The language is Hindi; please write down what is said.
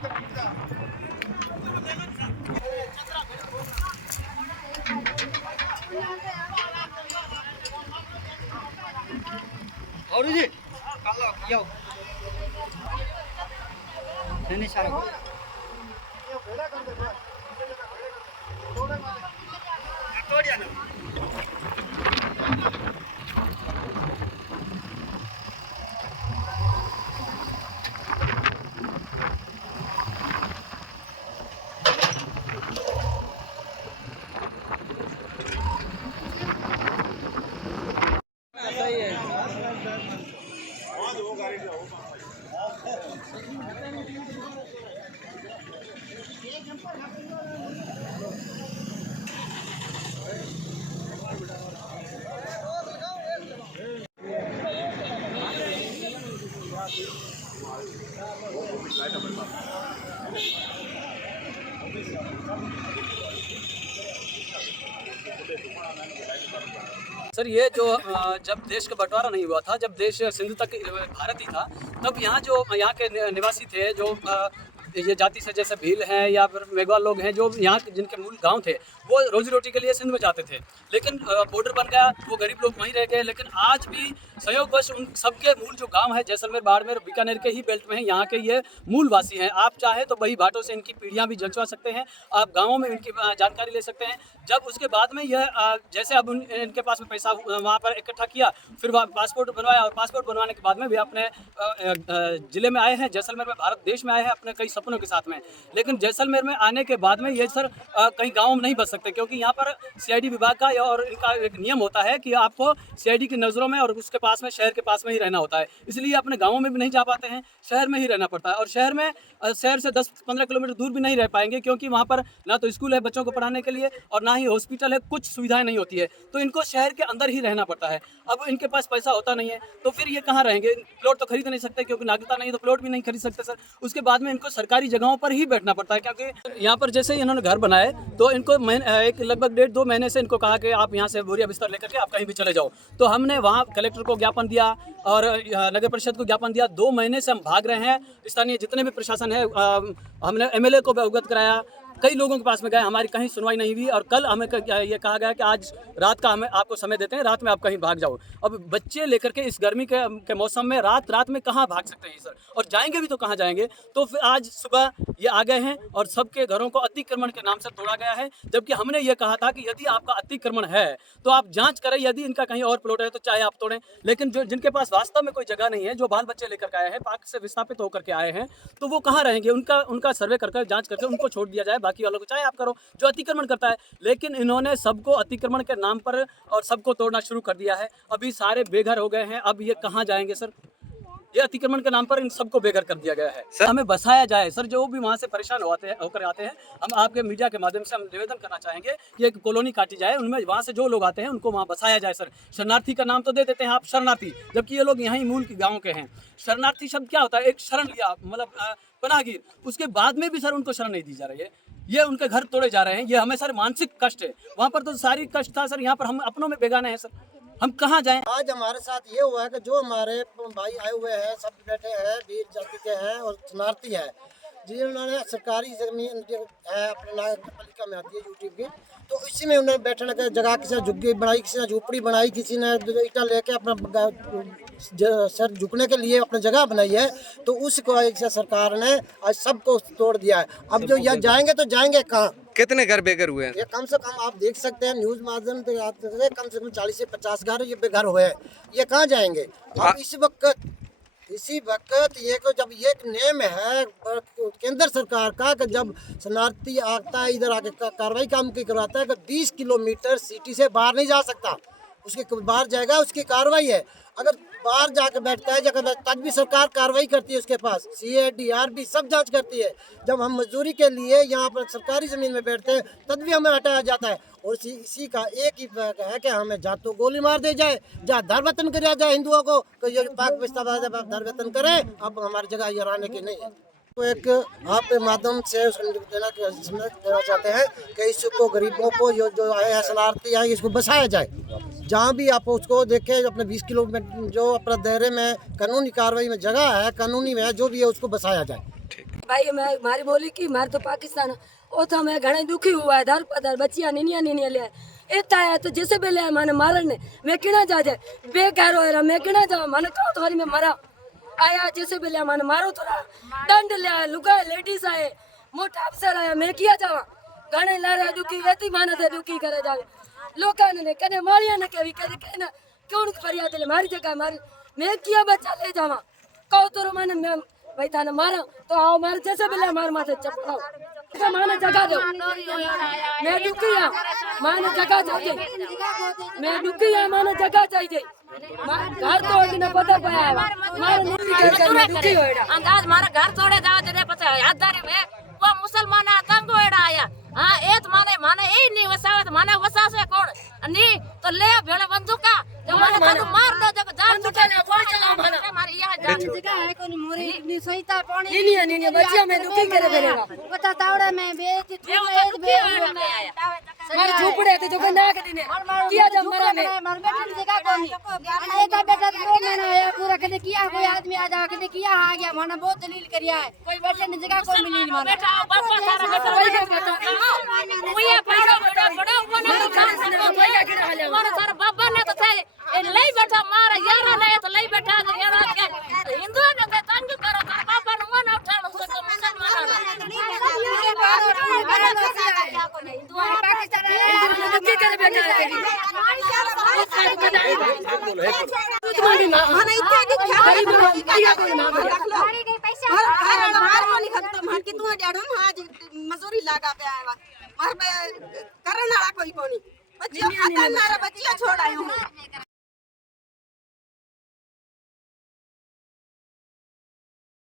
और जी kalau yo ini salah sir ये जो जब देश का बंटवारा नहीं हुआ था, जब देश सिंधु तक भारत ही था, तब यहाँ के निवासी थे जो ये जाति से जैसे भील हैं या फिर मेघवाल लोग हैं, जो यहाँ के जिनके मूल गांव थे, वो रोजी रोटी के लिए सिंध में जाते थे। लेकिन बॉर्डर बन गया, वो गरीब लोग वहीं रह गए। लेकिन आज भी संयोगवश उन सबके मूल जो गांव है जैसलमेर, बाड़मेर, बीकानेर के ही बेल्ट में है, यहाँ के ये मूल वासी हैं। आप चाहे तो वही भाटों से इनकी पीढ़ियाँ भी जंचवा सकते हैं, आप गाँवों में इनकी जानकारी ले सकते हैं। जब उसके बाद में यह जैसे अब इनके पास में पैसा वहाँ पर इकट्ठा किया, फिर वहाँ पासपोर्ट बनवाया, और पासपोर्ट बनवाने के बाद में वे अपने ज़िले में आए हैं, जैसलमेर में, भारत देश में आए हैं अपने कई सपनों के साथ में। लेकिन जैसलमेर में आने के बाद में ये सर कहीं गाँव में नहीं बच सकते, क्योंकि यहाँ पर CID विभाग का और इनका एक नियम होता है कि आपको CID की नज़रों में और उसके पास में, शहर के पास में ही रहना होता है। इसलिए अपने गाँवों में भी नहीं जा पाते हैं, शहर में ही रहना पड़ता है। और शहर से 10-15 किलोमीटर दूर भी नहीं रह पाएंगे, क्योंकि वहाँ पर ना तो स्कूल है बच्चों को पढ़ाने के लिए और ना ही हॉस्पिटल है, कुछ सुविधाएं नहीं होती है। तो इनको शहर के अंदर ही रहना पड़ता है। अब इनके पास पैसा होता नहीं है, तो फिर ये कहाँ रहेंगे? प्लॉट तो खरीद नहीं सकते, क्योंकि नागरिकता नहीं, तो प्लॉट भी नहीं खरीद सकते सर। उसके बाद में इनको सरकारी जगहों पर ही बैठना पड़ता है, क्योंकि यहाँ पर जैसे इन्होंने घर बनाए तो इनको एक लगभग 1.5-2 महीने से इनको कहा कि आप यहाँ से बोरिया बिस्तर लेकर के आप कहीं भी चले जाओ। तो हमने वहाँ कलेक्टर को ज्ञापन दिया और नगर परिषद को ज्ञापन दिया। 2 महीने से हम भाग रहे हैं। स्थानीय जितने भी प्रशासन है, हमने MLA को भी अवगत कराया, कई लोगों के पास में गए, हमारी कहीं सुनवाई नहीं हुई। और कल हमें ये कहा गया कि आज रात का हमें आपको समय देते हैं, रात में आप कहीं भाग जाओ। अब बच्चे लेकर के इस गर्मी के मौसम में रात में कहाँ भाग सकते हैं सर? और जाएंगे भी तो कहाँ जाएंगे? तो फिर आज सुबह ये आ गए हैं और सबके घरों को अतिक्रमण के नाम से तोड़ा गया है। जबकि हमने ये कहा था कि यदि आपका अतिक्रमण है तो आप जाँच करें, यदि इनका कहीं और प्लॉट है तो चाहे आप तोड़ें। लेकिन जिनके पास वास्तव में कोई जगह नहीं है, जो बाल बच्चे लेकर के आए हैं, पाक से विस्थापित होकर के आए हैं, तो वो कहाँ रहेंगे? उनका सर्वे करके, जाँच करके उनको छोड़ दिया जाए, बाकी वालों को चाहे आप करो जो अतिक्रमण करता है। लेकिन इन्होंने सबको अतिक्रमण के नाम पर और सबको तोड़ना शुरू कर दिया है। अभी सारे बेघर हो गए हैं। अब ये कहाँ जाएंगे सर? ये अतिक्रमण के नाम पर इन सबको बेघर कर दिया गया है सर। हमें बसाया जाए सर। जो भी वहाँ से परेशान होकर आते हैं, हम आपके मीडिया के माध्यम से हम निवेदन करना चाहेंगे कि एक कॉलोनी काटी जाए, उनमें वहाँ से जो लोग आते हैं उनको वहाँ बसाया जाए सर। शरणार्थी का नाम तो दे देते हैं आप, शरणार्थी, जबकि ये लोग यहीं मूल गाँव के हैं। शरणार्थी शब्द क्या होता है? एक शरण लिया, मतलब पनाहगीर। उसके बाद में भी सर उनको शरण नहीं दी जा रही है। ये उनके घर तोड़े जा रहे हैं। ये हमें सर मानसिक कष्ट है। वहाँ पर तो शारीरिक कष्ट था सर, यहाँ पर हम अपनों में बेगाने हैं सर। हम कहाँ जाएं? आज हमारे साथ ये हुआ है कि जो हमारे भाई आए हुए हैं, सब बैठे हैं, वीर जाति के हैं और शरणार्थी है, जिन्होंने सरकारी जमीन है अपने नगर पालिका में आती है यूट्यूब की, तो इसी में उन्होंने बैठने का जगह, किसी ने झुग्गी बनाई, किसी ने झोपड़ी बनाई, किसी ने ईटा लेके अपना सर झुकने के लिए अपनी जगह बनाई है। तो उसको सरकार ने आज सबको तोड़ दिया है। अब जो यहाँ जाएंगे तो जाएंगे कहाँ? कितने घर बेघर हुए हैं? ये कम से कम आप देख सकते हैं न्यूज माध्यम से कम 40 से 50 घर ये बेघर हुए हैं। ये कहाँ जाएंगे? अब इसी वक्त ये को जब ये एक नेम है केंद्र सरकार का कि जब शरणार्थी आता है इधर आके कार्रवाई काम की करवाता है कि 20 किलोमीटर सिटी से बाहर नहीं जा सकता, उसके बाहर जाएगा उसकी कार्रवाई है। अगर बाहर जाकर बैठता है जगह तब भी सरकार कार्रवाई करती है, उसके पास CID RB सब जांच करती है। जब हम मजदूरी के लिए यहाँ पर सरकारी ज़मीन में बैठते हैं तब भी हमें हटाया जाता है। और इसी का एक ही है कि हमें जा तो गोली मार दे जाए, जा धर वतन कराया जाए हिंदुओं को, ये पाक धर वतन करें, अब हमारी जगह ये रहने की नहीं है। तो एक आपके माध्यम से देना चाहते हैं कि इसको गरीबों को जो आए शरणार्थी आए इसको बसाया जाए। जहाँ भी आप उसको देखें अपने 20 किलोमीटर जो अपने दायरे में कानूनी कार्रवाई में जगह है, कानूनी में जो भी है उसको बसाया जाए। भाई मैं मारी बोली कि मारे तो पाकिस्तान ओ तो मैं घणे दुखी हुआ है दर पदर बच्चियां निनिया निनिया ले इतना है तो जैसे भी ले माने मारन ने मैं किना जा जाए बेकार हो मैं किना जा माने कहो तो मैं मरा आया जैसे भी ले माने मारो तो दंड ले आया लुगा लेडीज आए मोटा अफसर आया मैं किया जावा घणे लारा दुखी वेती माने से दुखी करे जावे लोकां ने कने मारिया ने कभी कदे कहना क्यों फरियाद ले मारी जगह मारी मैं किया बच्चा ले जावा कहो तो माने मैं भाई थाने मारा तो आओ मारे जैसे भी ले मार माथे चपकाओ माने जगह दो मैं दुखिया माने जगह चाहिए मैं दुखिया माने जगह चाहिए घर तोड़ के न पता पाया मारे दुखी होएगा अंदाज मारा घर तोड़े दाव दे पता यादारी में वो मुसलमान आतंक होएड़ा आया हां एत माने ए नहीं वसावत माने वसासे कौन नी तो ले भेड़ बंदूका जो माने तू मार दो जब जान छुटे गोली चला मारे मारी यहां जान जगह है कोनी मोरे इतनी सोईता पानी नहीं बच्चियों में दुखी करे फिरेगा पता तावड़े में बेच मारे झोपड़े थे जो बना के दिने किया जब मरा में मर बैठन जगह कोनी अने एता बेटा को मैंने आया पूरा कदे किया कोई आदमी आ जा कदे किया आ गया माने बहुत दलील करिया है कोई बैठन जगह कोई मिली नहीं माने बेटा बापा सारा भैया पैसा बड़ा बना मारा सारा बाबा ने तो थे ए लई बैठा मारा यारा ले तो लई बैठा यारा के हिंदू ने तंग करो कर बाबा ने मन उठानो तो मुसलमान दुखी करे बेटा मजूरी लगा पे आया मार करने वाला कोई कोनी बच्चियां खाता मारा बच्चियां छोड़ आयो